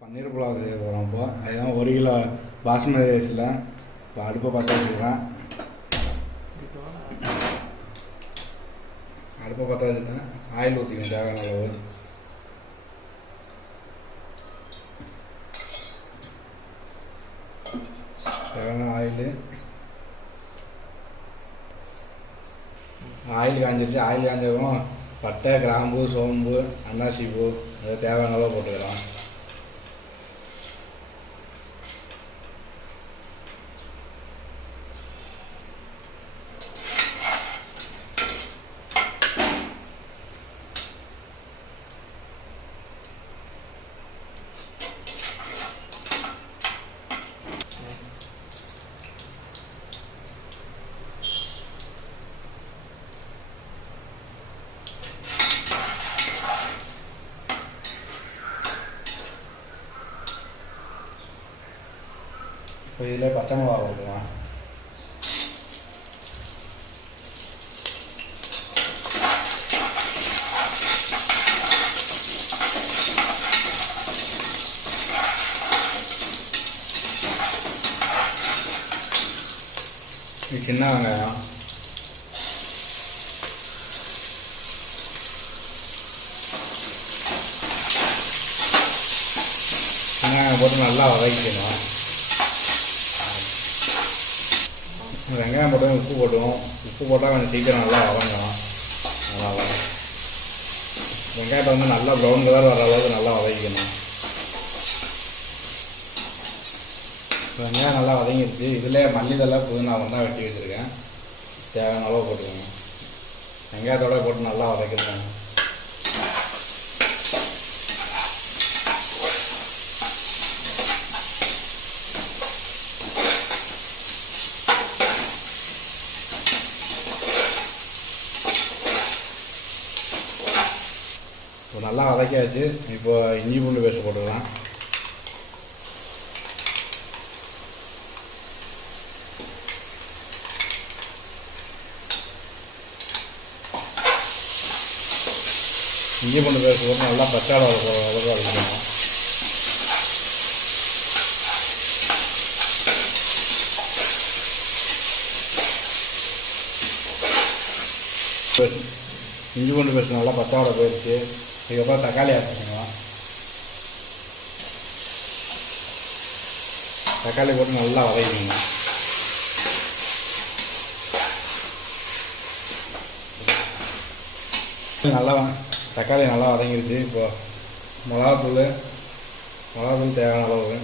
பன்னீர் புலாவ் செய்ய போகிறோம். இப்போ அதுதான் 1 கிலோ பாஸ்மதி ரைஸில் இப்போ அடுப்பை பற்ற வச்சுக்கிறேன். அடுப்பை பற்ற வச்சுட்டேன். ஆயில் ஊற்றிக்கணும் தேவையான அளவு. தேவையான ஆயில் காஞ்சிருச்சு. ஆயில் காஞ்சதும் பட்டை, கிராம்பு, சோம்பு, அன்னாசி பூ அதை தேவையான அளவு போட்டுக்கலாம். இப்போ இதில் பச்சை மிளகா போட்டுக்கலாம். இது சின்ன வெங்காயம், போட்டு நல்லா வதக்கிக்கணும். வெங்காயம் போட்டு உப்பு போட்டுவோம். உப்பு போட்டால் கொஞ்சம் சீக்கிரம் நல்லா வதங்கணும். அதனால் வெங்காயத்தை வந்து நல்லா ப்ரௌன் கலர் வர அளவுக்கு நல்லா வதக்கிக்கணும். வெங்காயம் நல்லா வதங்கிடுச்சு. இதில் மல்லிதெல்லாம் புதினா தான் வெட்டி வச்சுருக்கேன். தேவையான அளவு போட்டுக்கோங்க. வெங்காயத்தோடு போட்டு நல்லா வதக்கிருக்காங்க. இப்போ நல்லா வதக்கியாச்சு. இப்போ இஞ்சி பூண்டு பேஸ்ட் போட்டுக்கலாம். இஞ்சி பூண்டு பேஸ்ட் போட்டு நல்லா பச்சை அளவு அளவுக்கு வதக்கணும். இஞ்சி பூண்டு பேஸ்ட் நல்லா பச்சை போயிடுச்சு. இதுக்கப்புறம் தக்காளி ஆட் பண்ணிக்கலாம். தக்காளி போட்டு நல்லா வதக்கிக்கணும். தக்காளி நல்லா வதங்கிடுச்சு. இப்போ மிளகாத்தூள் தேவையான அளவு.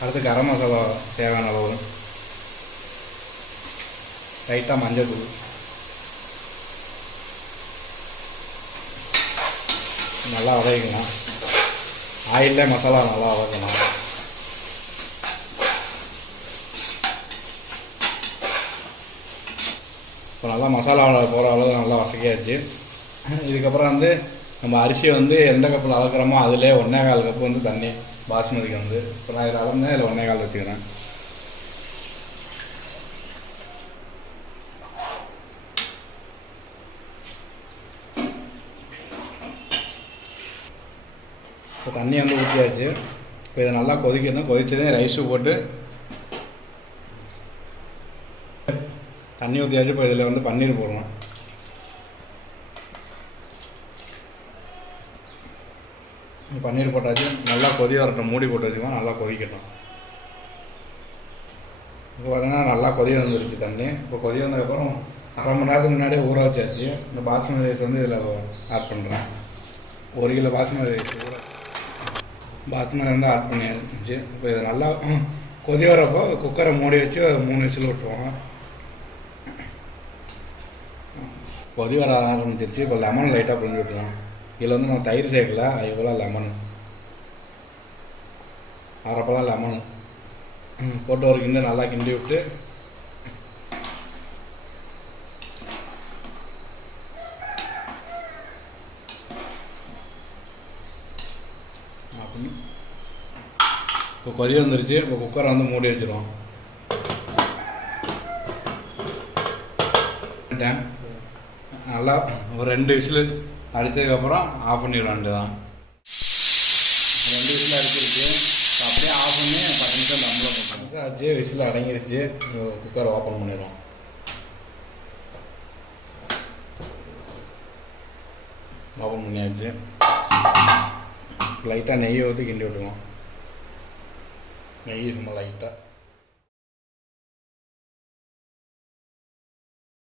அடுத்து கரம் மசாலா தேவையான அளவு. லைட்டாக மஞ்சள் தூள். நல்லா வதக்கிக்கலாம். ஆயிலே மசாலா நல்லா வதக்கணும். இப்போ நல்லா மசாலாவில் போகிற அளவு நல்லா வதக்கியாச்சு. இதுக்கப்புறம் வந்து நம்ம அரிசியை வந்து எந்த கப்பில் அளக்குறோமோ அதிலே 1.25 கப்பு வந்து தண்ணி பாஸ்மதிக்கு வந்து. இப்போ நான் இதில் அளந்தேன். இதில் 1.25 வச்சுக்கிறேன். இப்போ தண்ணி வந்து ஊற்றியாச்சு. இப்போ இதை நல்லா கொதிக்கணும். கொதிச்சதே ரைஸு போட்டு தண்ணி ஊற்றியாச்சு. இப்போ இதில் வந்து பன்னீர் போடணும். பன்னீர் போட்டாச்சு. நல்லா கொதி வரட்டும். மூடி போட்டு வச்சுக்கோங்க. நல்லா கொதிக்கட்டும். இப்போ பார்த்தீங்கன்னா நல்லா கொதி வந்துருச்சு தண்ணி. இப்போ கொதி வந்ததுக்கப்புறம் 1/2 மணி நேரத்துக்கு முன்னாடியே ஊற வச்சாச்சு. இந்த பாஸ்மதி ரைஸ் வந்து இதில் ஆட் பண்ணுறேன். 1 கிலோ பாஸ்மதி ரைஸ் பாஸ்மதி வந்து ஆட் பண்ணியாச்சு. இப்போ இதை நல்லா கொதி வரப்போ குக்கரை மூடி வச்சு 3 விசில் விட்டுருவோம். கொதி வர ஆரம்பிச்சிருச்சு. இப்போ லெமன் லைட்டாக புழிஞ்சு விட்டுலாம். இதில் வந்து நம்ம தயிர் சேர்க்கல. அதுபோல் லெமன், அரைப்பழம் லெமன் போட்டு ஒரு கிண்டு நல்லா கிண்டி விட்டு இப்போ கொதி வந்துருச்சு. இப்போ குக்கரை வந்து மூடி வச்சிருவோம். நல்லா நல்லா ஒரு 2 விசில் அடித்ததுக்கப்புறம் ஆஃப் பண்ணிட வேண்டியதான். 2 விசில் அடிச்சிருச்சு. அப்படியே ஆஃப் பண்ணி 10 நிமிஷம் தம்மில் 10 நிமிஷம் ஆச்சு. விசில் அடங்கிருச்சு. குக்கரை ஓப்பன் பண்ணிடுவோம். ஓப்பன் பண்ணியாச்சு. லைட்டாக நெய்யை ஊற்றி கிண்டி விட்டுருவோம். நெய் சும்மா லைட்டாக